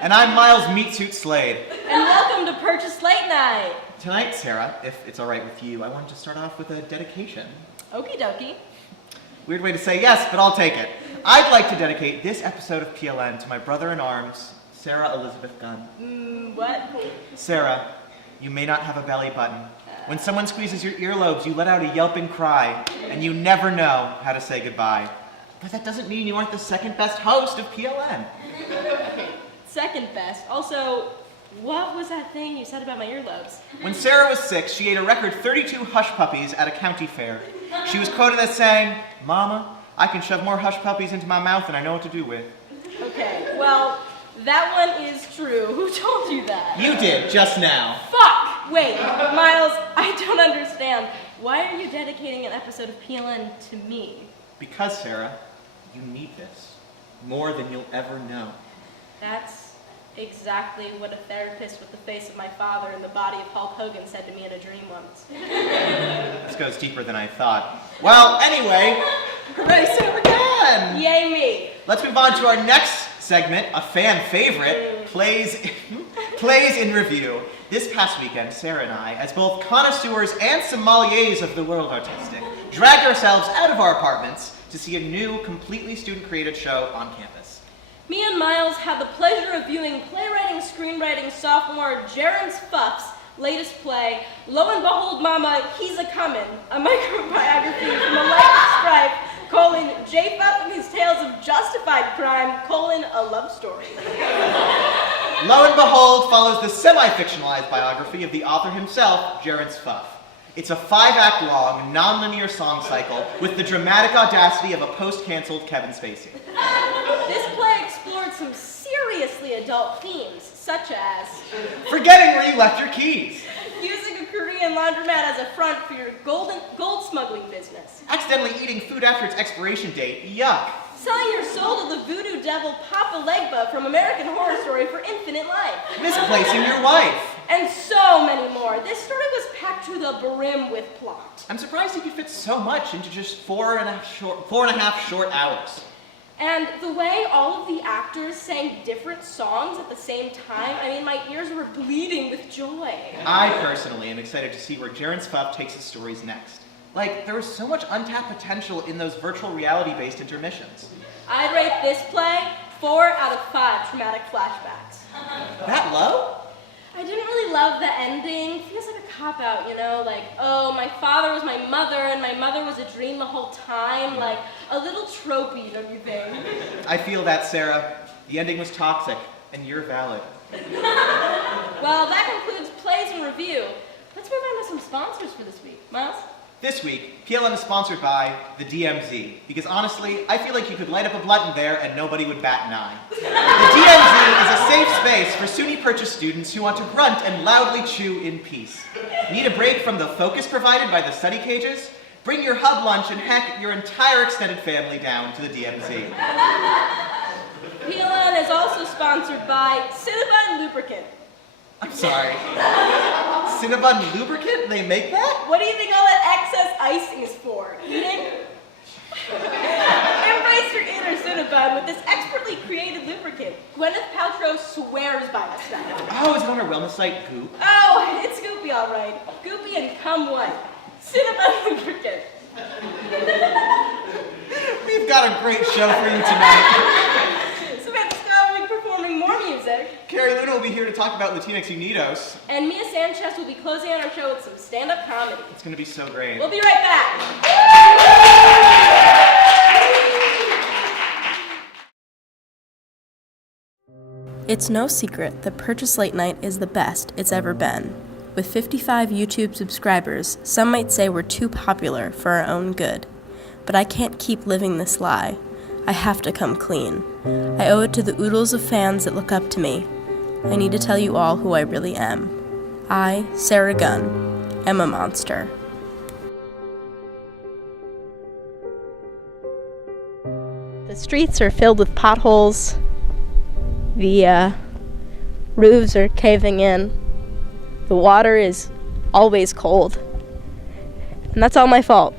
And I'm Miles Meat Suit Slade. And welcome to Purchase Late Night. Tonight, Sarah, if it's all right with you, I wanted to start off with a dedication. Okie dokie. Weird way to say yes, but I'll take it. I'd like to dedicate this episode of PLN to my brother-in-arms, Sarah Elizabeth Gunn. What? Sarah, you may not have a belly button. When someone squeezes your earlobes, you let out a yelping cry, and you never know how to say goodbye. But that doesn't mean you aren't the second best host of PLN. Second best. Also, what was that thing you said about my earlobes? When Sarah was 6, she ate a record 32 hush puppies at a county fair. She was quoted as saying, "Mama, I can shove more hush puppies into my mouth than I know what to do with." Okay, well, that one is true. Who told you that? You did, just now. Fuck! Wait, Miles, I don't understand. Why are you dedicating an episode of PLN to me? Because, Sarah, you need this. More than you'll ever know. That's exactly what a therapist with the face of my father and the body of Hulk Hogan said to me in a dream once. This goes deeper than I thought. Well, anyway, hooray, Sarah again! Yay me! Let's move on to our next segment, a fan favorite, Plays in Review. This past weekend, Sarah and I, as both connoisseurs and sommeliers of the world artistic, dragged ourselves out of our apartments to see a new, completely student-created show on campus. Me and Miles had the pleasure of viewing playwriting, screenwriting sophomore Jaren's Fuff's latest play, Lo and Behold Mama, He's A-Comin', a microbiography from a life of strife, J. Fuff and his tales of justified crime, a love story. Lo and Behold follows the semi-fictionalized biography of the author himself, Jaren's Fuff. It's a 5-act long, non-linear song cycle with the dramatic audacity of a post-canceled Kevin Spacey. This play explored some seriously adult themes, such as forgetting where you left your keys, using a Korean laundromat as a front for your gold smuggling business, accidentally eating food after its expiration date, yuck, selling your soul to the voodoo devil Papa Legba from American Horror Story for infinite life, misplacing your wife, and so many more. This story was packed to the brim with plot. I'm surprised you could fit so much into just 4.5 short hours. And the way all of the actors sang different songs at the same time, I mean, my ears were bleeding with joy. I personally am excited to see where Jaren's Fuff takes his stories next. Like, there was so much untapped potential in those virtual reality-based intermissions. I'd rate this play 4 out of 5 traumatic flashbacks. That low? I didn't really love the ending. It feels like a cop-out, you know? Like, oh, my father was my mother, and my mother was a dream the whole time. Like, a little tropey, don't you think? I feel that, Sarah. The ending was toxic, and you're valid. Well, that concludes Plays in Review. Let's move on to some sponsors for this week. Miles? This week, PLN is sponsored by the DMZ, because honestly, I feel like you could light up a blunt in there and nobody would bat an eye. The DMZ is a safe space for SUNY Purchase students who want to grunt and loudly chew in peace. Need a break from the focus provided by the study cages? Bring your hub lunch and heck, your entire extended family down to the DMZ. PLN is also sponsored by Cinnabon Lubricant. I'm sorry. Cinnabon lubricant? They make that? What do you think all that excess icing is for? Eating? Embrace your inner Cinnabon with this expertly created lubricant. Gwyneth Paltrow swears by this stuff. Oh, is it on her wellness site, Goop? Oh, it's Goopy all right. Goopy and cum white. Cinnabon lubricant. We've got a great show for you tonight. Samantha Sklar will be performing more music. Carrie Luna will be here to talk about Latinos Unidos. And Mia Sanchez will be closing out our show with some stand-up comedy. It's going to be so great. We'll be right back. It's no secret that Purchase Late Night is the best it's ever been. With 55 YouTube subscribers, some might say we're too popular for our own good. But I can't keep living this lie. I have to come clean. I owe it to the oodles of fans that look up to me. I need to tell you all who I really am. I, Sarah Gunn, am a monster. The streets are filled with potholes. The roofs are caving in. The water is always cold. And that's all my fault.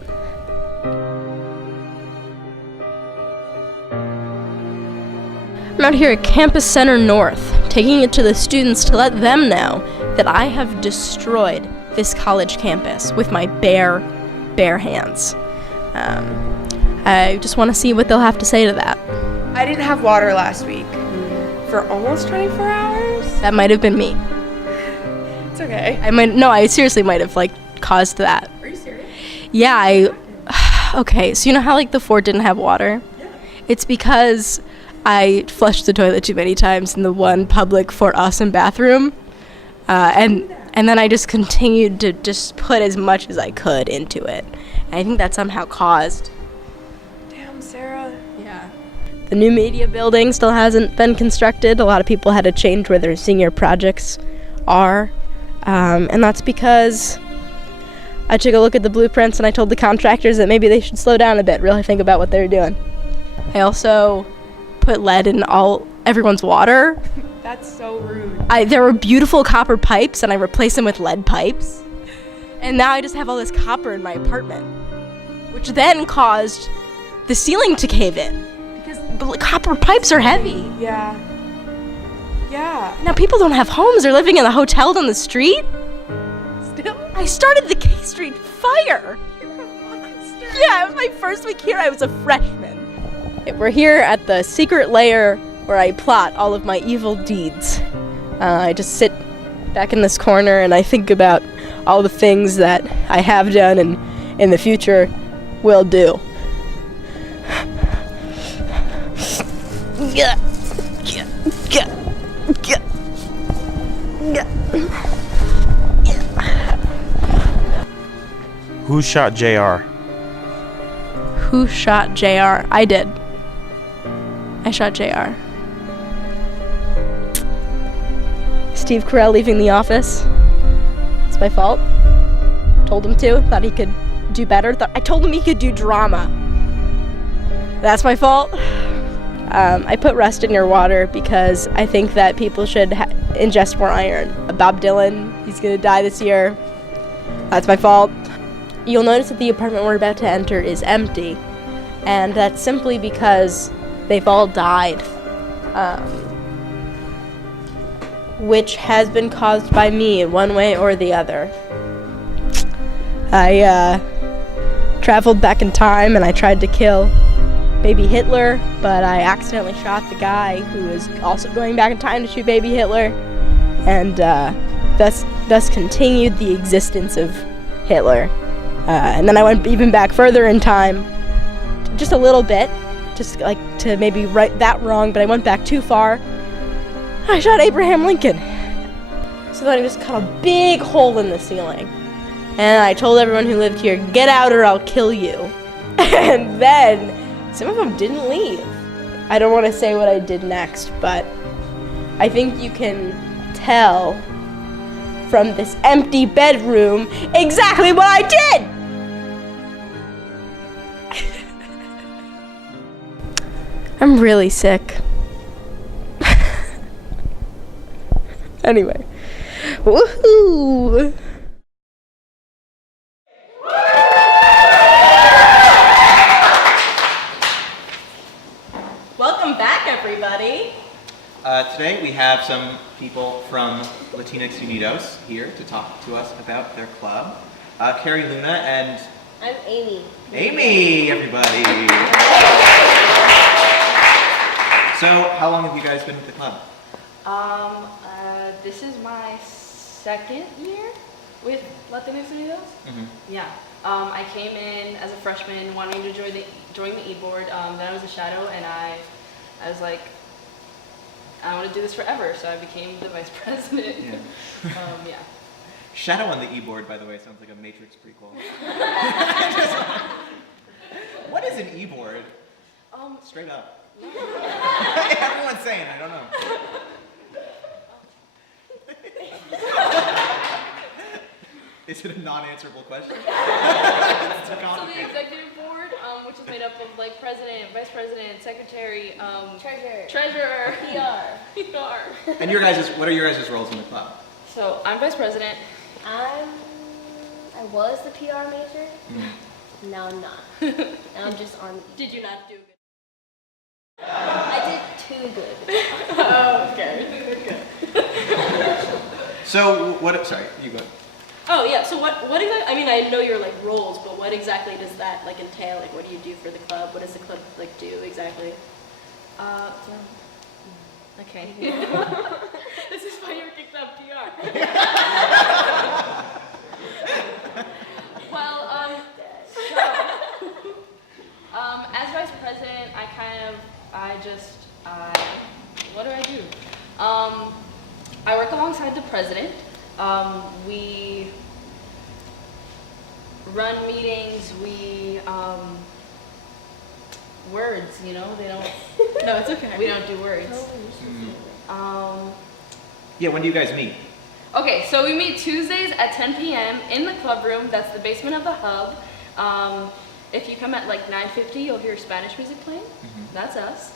I'm out here at Campus Center North, taking it to the students to let them know that I have destroyed this college campus with my bare hands. I just want to see what they'll have to say to that. I didn't have water last week for almost 24 hours. That might have been me. It's okay. I seriously might have, like, caused that. Are you serious? Yeah, okay, so you know how, like, the fort didn't have water? Yeah. It's because I flushed the toilet too many times in the one public Fort Awesome bathroom. And then I just continued to just put as much as I could into it. And I think that somehow caused. Damn, Sarah. Yeah. The new media building still hasn't been constructed. A lot of people had to change where their senior projects are. And that's because I took a look at the blueprints and I told the contractors that maybe they should slow down a bit, really think about what they're doing. I also put lead in everyone's water. That's so rude. There were beautiful copper pipes and I replaced them with lead pipes. And now I just have all this copper in my apartment, which then caused the ceiling to cave in because copper pipes are heavy. Yeah. Yeah. Now people don't have homes, they're living in a hotel down the street. Still? I started the K Street fire. Yeah, it was my first week here. I was a freshman. We're here at the secret lair where I plot all of my evil deeds. I just sit back in this corner and I think about all the things that I have done and in the future will do. Who shot JR? Who shot JR? I did. I shot JR. Steve Carell leaving the office. It's my fault. Told him to. Thought he could do better. I told him he could do drama. That's my fault. I put rust in your water because I think that people should ingest more iron. Bob Dylan, he's gonna die this year. That's my fault. You'll notice that the apartment we're about to enter is empty, and that's simply because they've all died, which has been caused by me in one way or the other. I traveled back in time and I tried to kill baby Hitler, but I accidentally shot the guy who was also going back in time to shoot baby Hitler, and thus continued the existence of Hitler. And then I went even back further in time, just a little bit, just like to maybe right that wrong, but I went back too far. I shot Abraham Lincoln. So then I just cut a big hole in the ceiling. And I told everyone who lived here, get out or I'll kill you. And then some of them didn't leave. I don't want to say what I did next, but I think you can tell from this empty bedroom exactly what I did! I'm really sick. Anyway. Woohoo! Welcome back, everybody. Today we have some people from Latinos Unidos here to talk to us about their club. Carrie, Luna, and... I'm Amy. Amy, everybody! So, how long have you guys been with the club? This is my second year with Latinos Unidos. Mm-hmm. Yeah. I came in as a freshman wanting to join the e-board. Then I was a shadow and I was like, I want to do this forever. So I became the vice president. Yeah. Yeah. Shadow on the e-board, by the way, sounds like a Matrix prequel. What is an e-board? Straight up. Everyone's saying, I don't know. Is it a non-answerable question? It's too So the complicated. executive board, which is made up of like president, vice president, secretary, Treasurer. treasurer, PR. PR. And what are your guys' roles in the club? So I'm vice president. I was the PR major. Now I'm not. Now I'm just on. Did you not do good? I did too good. Okay. So what? Sorry, you go. Oh yeah. So what exactly? I mean, I know your like roles, but what exactly does that like entail? Like, what do you do for the club? What does the club like do exactly? Okay. This is why you were kicked out of PR. Well, as vice president, what do I do? I work alongside the president. We run meetings. Words, they don't. No, it's okay. We don't do words. Yeah, when do you guys meet? Okay, so we meet Tuesdays at 10 p.m. in the club room. That's the basement of the hub. If you come at like 9:50, you'll hear Spanish music playing. That's us.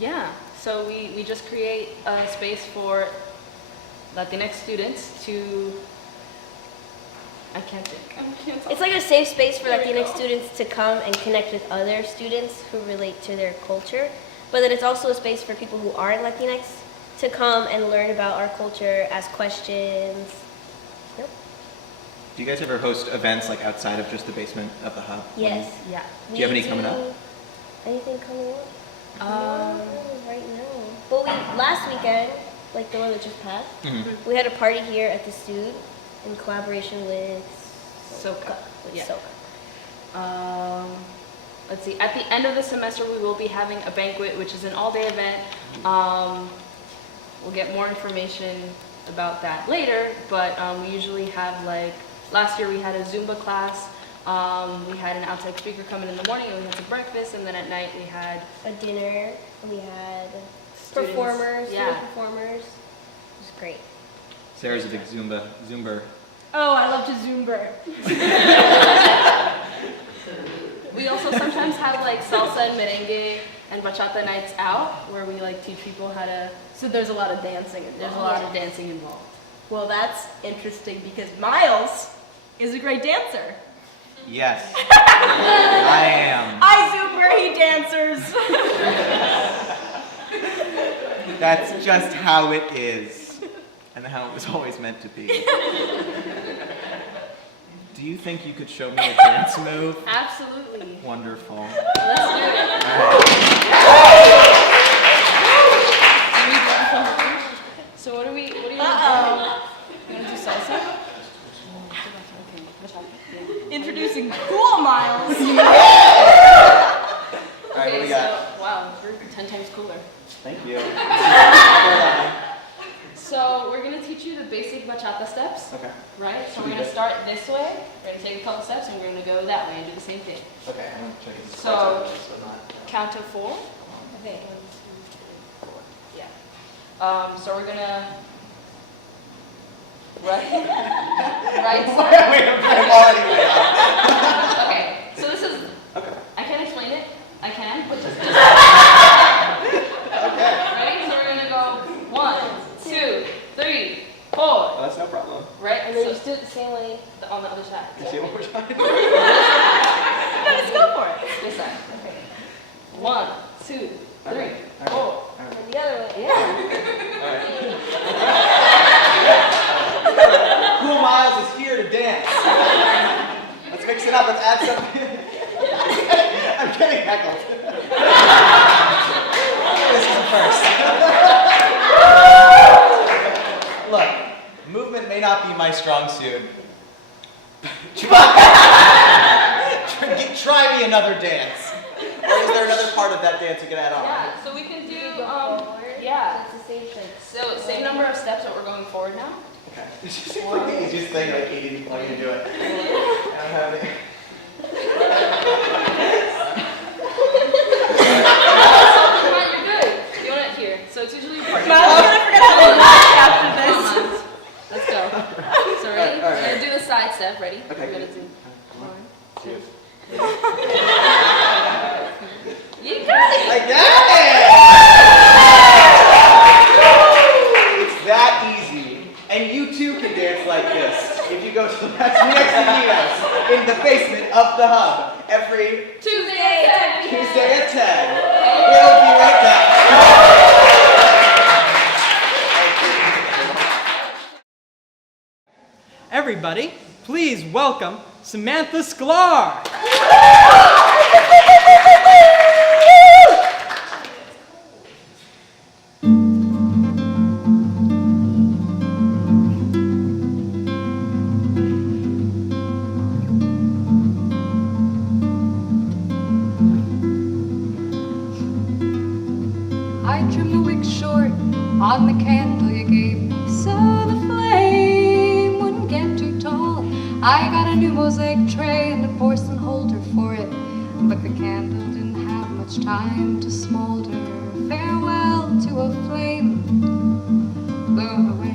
Yeah, so we just create a space for Latinx students to. I can't think. It's like a safe space for Latinx students to come and connect with other students who relate to their culture, but then it's also a space for people who aren't Latinx to come and learn about our culture, ask questions. Yep. Do you guys ever host events like outside of just the basement of the hub? Yes. Yeah. Do you have any coming up? Anything coming up? No, right now. But last weekend, like the one that just passed, we had a party here at the Stude in collaboration with Soka. Yeah. Soka. Let's see. At the end of the semester, we will be having a banquet, which is an all-day event. We'll get more information about that later, but we usually have last year we had a Zumba class. We had an outside speaker come in the morning, and we had some breakfast, and then at night we had a dinner. We had student performers. It was great. Sarah's a big Zumber. Oh, I love to Zumba. We also sometimes have salsa and merengue and bachata nights out, where we teach people how to. So there's a lot of dancing involved. There's a lot of dancing involved. Well, that's interesting because Miles is a great dancer. Yes, I am. I Zumba, he dancers. That's just how it is, and how it was always meant to be. Do you think you could show me a dance move? Absolutely. Wonderful. Let's do it. So what are you gonna do? You wanna do salsa? Okay. Introducing Cool Miles. All right, what do we got? So, wow, we're 10 times cooler. Thank you. So we're gonna teach you the basic bachata steps. Okay. Right? So Should we're we gonna do- start this way. We're gonna take a couple steps, and we're gonna go that way and do the same thing. Okay, I'm gonna check this. So count to 4. Okay. Yeah. So we're gonna. Right. Right. Wait, I'm already way up. Okay. So this is. Okay. I can't explain it. I can, but just. Okay. Ready? So we're gonna go 1, 2, 3, 4. Well, that's no problem. Right? And then So you just do it the same way. on the other side. Can you see one more time? No, let's go for it. This side. Okay. 1, 2, 3, Okay. 4. And the other way. Yeah. Cool Miles is here to dance. Let's mix it up. Let's add something. I'm getting heckled. This is the first. Look, movement may not be my strong suit. Try me another dance. Or is there another part of that dance you can add on? Yeah. So we can do. Forward. Yeah. It's the same thing. So same number of steps, but we're going forward now. Okay. It just seems like the easiest thing, 80 people you do it. I don't have any. Come on, you're good. You want it here. So it's usually part. Miles is gonna forget how to laugh after this. Let's go. So ready? All right. We're gonna do the side step. Ready? Okay, We're gonna good. do. 1, 2. Two. You got it. I got it! It's that easy. And you too can dance like this if you go to the Latinos in the basement of the hub every Tuesday at 10. Tuesday at 10. We'll be right back. Everybody, please welcome Samantha Sklar. I trimmed the wick short on the candle you gave me, so the flame wouldn't get too tall. I got a new mosaic tray and a porcelain holder for it, but the candle didn't have much time to smolder. Farewell to a flame blown away.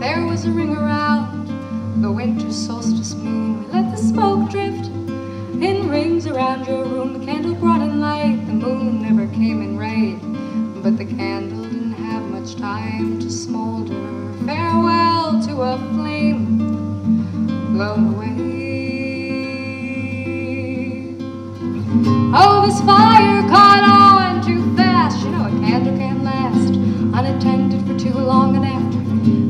There was a ring around the winter solstice moon. We let the smoke drift in rings around your room. The candle brought in light, the moon never came in right, but the candle didn't have much time to smolder. Farewell to a flame blown away. Oh, this fire caught on too fast. You know a candle can't last unattended for too long, and after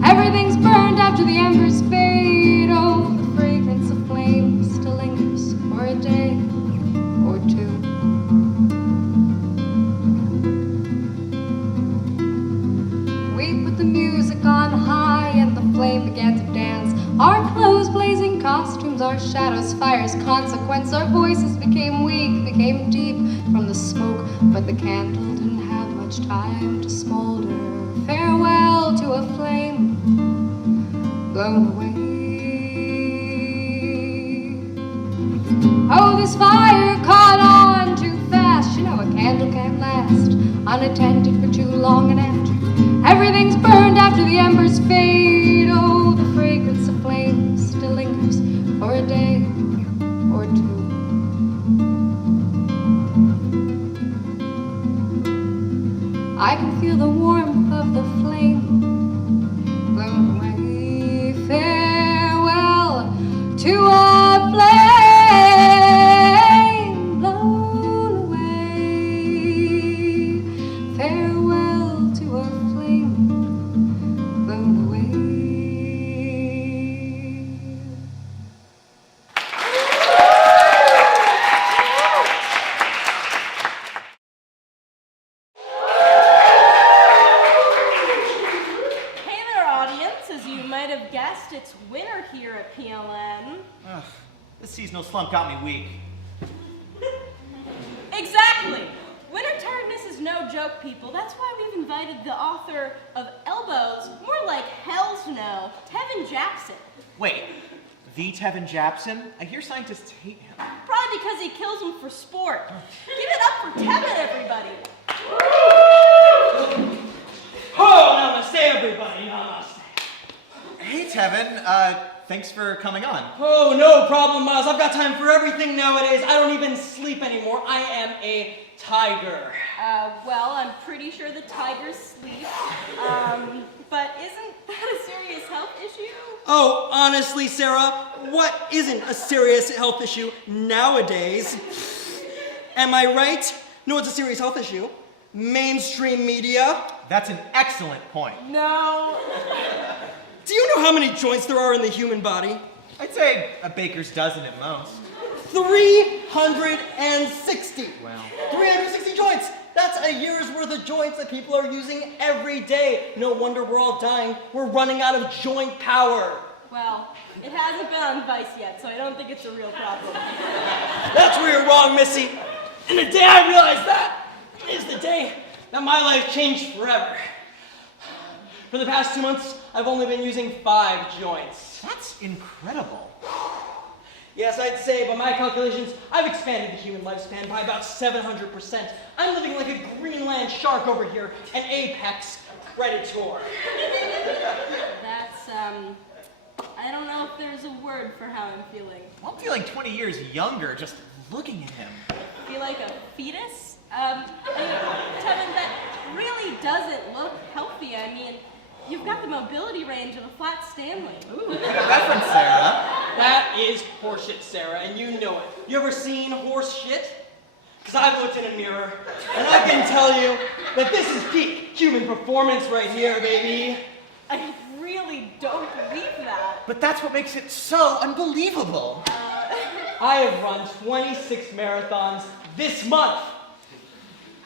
everything's burned, after the embers fade, oh, the fragrance of flame still lingers for a day or two. We put the music on high and the flame began to dance. Our clothes blazing, costumes, our shadows, fire's consequence. Our voices became weak, became deep from the smoke, but the candle didn't have much time to smolder. Farewell to a flame blown away. Oh, this fire caught on too fast. You know a candle can't last unattended for too long, and after everything's burned, after the embers fade, oh, the fragrance of flame still lingers for a day or two. I can feel the warmth of the flame blown away. Farewell to a flame blown away. Farewell to a flame blown away. Hey there, audience. As you might have guessed, it's winter here at PLN. Ugh, this seasonal slump got me weak. Exactly. Winter tiredness is no joke, people. That's why we've invited the author of Elbows, more like Hell's No, Tevin Jackson. Wait, the Tevin Jackson? I hear scientists hate him. Probably because he kills them for sport. Give it up for Tevin, everybody. Oh, namaste, everybody, namaste. Hey, Tevin, thanks for coming on. Oh, no problem, Miles. I've got time for everything nowadays. I don't even sleep anymore. I am a tiger. Well, I'm pretty sure the tigers sleep. But isn't that a serious health issue? Oh, honestly, Sarah, what isn't a serious health issue nowadays? Am I right? No, it's a serious health issue. Mainstream media. That's an excellent point. No. Do you know how many joints there are in the human body? I'd say a baker's dozen at most. 360. Wow. 360 joints. That's a year's worth of joints that people are using every day. No wonder we're all dying. We're running out of joint power. Well, it hasn't been on Vice yet, so I don't think it's a real problem. That's where you're wrong, Missy. And the day I realized that is the day that my life changed forever. For the past 2 months, I've only been using 5 joints. That's incredible. Yes, I'd say, by my calculations, I've expanded the human lifespan by about 700%. I'm living like a Greenland shark over here, an apex predator. That's, I don't know if there's a word for how I'm feeling. I'm feeling 20 years younger just looking at him. Feel like a fetus? I mean, Tevin, that really doesn't look healthy. I mean, you've got the mobility range of a flat Stanley. Ooh, good reference, Sarah. That is horseshit, Sarah, and you know it. You ever seen horse shit? Because I've looked in a mirror, and I can tell you that this is peak human performance right here, baby. I really don't believe that. But that's what makes it so unbelievable. I have run 26 marathons this month.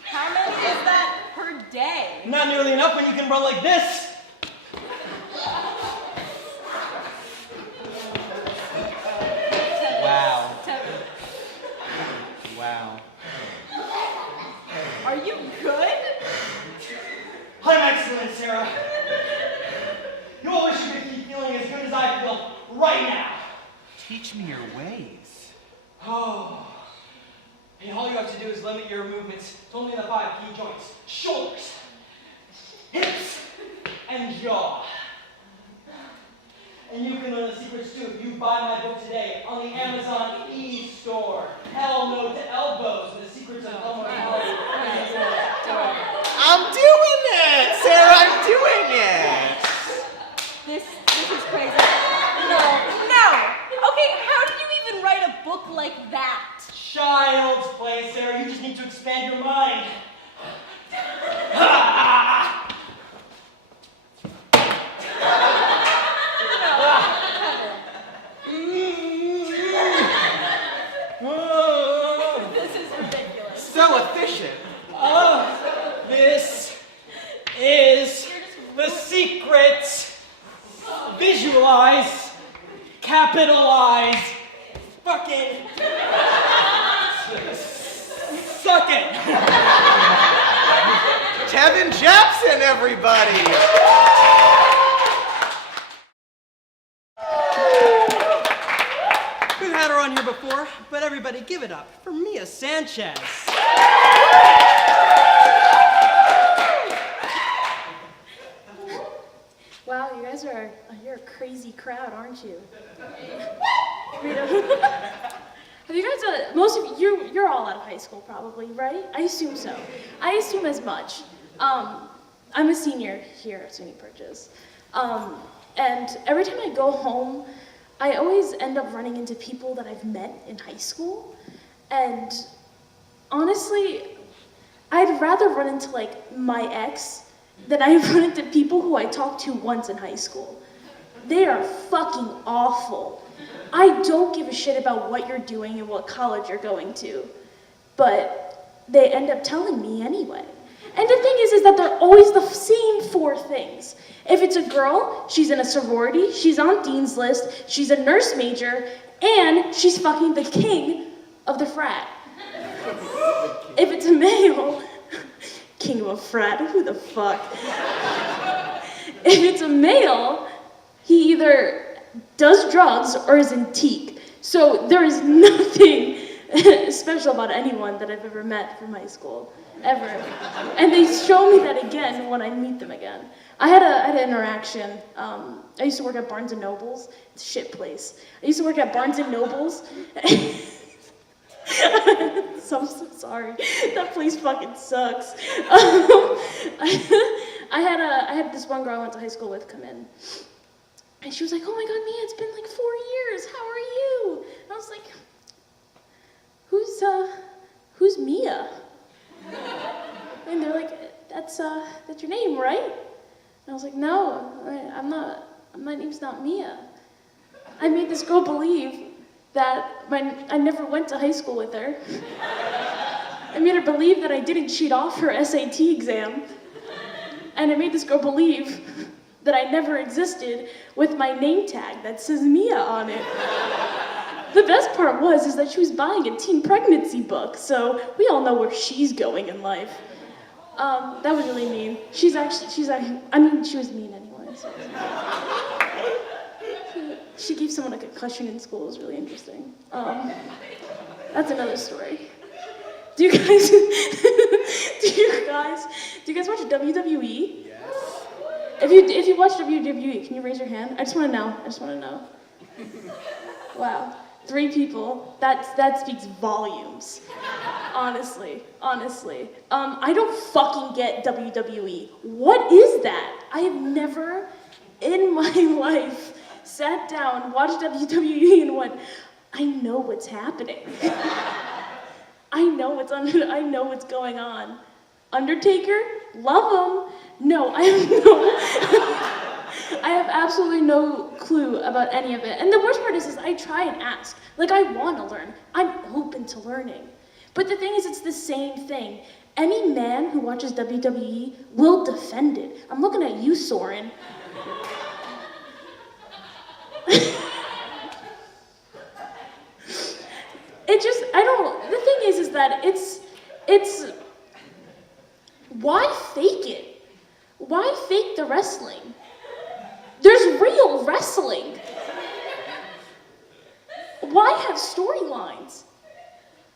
How many is that per day? Not nearly enough when you can run like this. Wow. Tevin, Wow. are you good? I'm excellent, Sarah. You all wish you could keep feeling as good as I feel right now. Teach me your ways. Oh. And all you have to do is limit your movements to only the 5 key joints: shoulders, hips, and jaw. And you can learn the secrets too if you buy my book today on the Amazon e-store. Hell no to elbows and the secrets of mortality. I'm doing it, Sarah. I'm doing it. This is crazy. No. Okay, how did you even write a book like that? Child's play, Sarah. You just need to expand your mind. This is ridiculous. So efficient. This is the secret. Visualize, capitalize, fucking suck it. Kevin Jackson, everybody. We've had her on here before, but everybody give it up for Mia Sanchez. Wow, you guys you're a crazy crowd, aren't you? Have you guys, most of you're all out of high school probably, right? I assume so. I assume as much. I'm a senior here at SUNY Purchase. And every time I go home, I always end up running into people that I've met in high school. And honestly, I'd rather run into like my ex than I run into people who I talked to once in high school. They are fucking awful. I don't give a shit about what you're doing and what college you're going to, but they end up telling me anyway. And the thing is that they're always the same 4 things. If it's a girl, she's in a sorority, she's on Dean's List, she's a nurse major, and she's fucking the king of the frat. If it's a male, king of a frat, who the fuck? If it's a male, he either does drugs or is in teak. So there is nothing special about anyone that I've ever met from high school, ever. And they show me that again when I meet them again. I had an interaction. I used to work at Barnes & Noble's. It's a shit place. I used to work at Barnes & Noble's. So I'm so sorry. That place fucking sucks. I had this one girl I went to high school with come in. And she was like, "Oh my God, Mia, it's been like 4 years. How are you?" And I was like, who's Mia? And they're like, that's your name, right? And I was like, no, I'm not, my name's not Mia. I made this girl believe that I never went to high school with her. I made her believe that I didn't cheat off her SAT exam. And I made this girl believe that I never existed with my name tag that says Mia on it. The best part is that she was buying a teen pregnancy book, so we all know where she's going in life. That was really mean. She was mean anyway. So. She gave someone a concussion in school. It was really interesting. That's another story. Do you guys watch WWE? Yes. If you watch WWE, can you raise your hand? I just want to know. Wow. 3 people. That speaks volumes. Honestly. I don't fucking get WWE. What is that? I have never in my life sat down, watched WWE, and went, I know what's happening. I know what's going on. Undertaker, love him. No, I have absolutely no clue about any of it. And the worst part is I try and ask. Like, I want to learn. I'm open to learning. But the thing is, it's the same thing. Any man who watches WWE will defend it. I'm looking at you, Soren. The thing is that it's, why fake it? Why fake the wrestling? There's real wrestling. Why have storylines?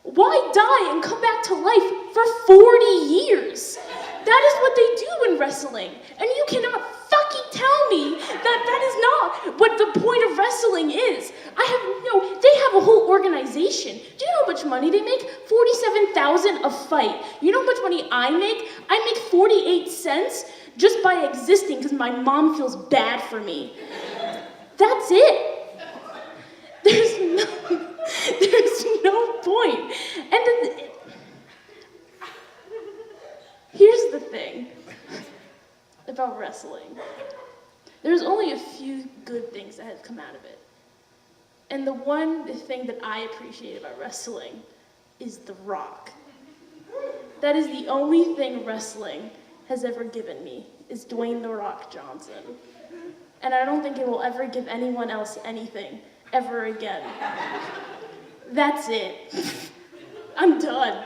Why die and come back to life for 40 years? That is what they do in wrestling. And you cannot fucking tell me that is not what the point of wrestling is. They have a whole organization. Do you know how much money they make? $47,000 a fight. You know how much money I make? I make 48 cents just by existing because my mom feels bad for me. That's it. There's no point. And then, here's the thing about wrestling. There's only a few good things that have come out of it. And the one thing that I appreciate about wrestling is The Rock. That is the only thing wrestling has ever given me, is Dwayne The Rock Johnson. And I don't think it will ever give anyone else anything, ever again. That's it. I'm done.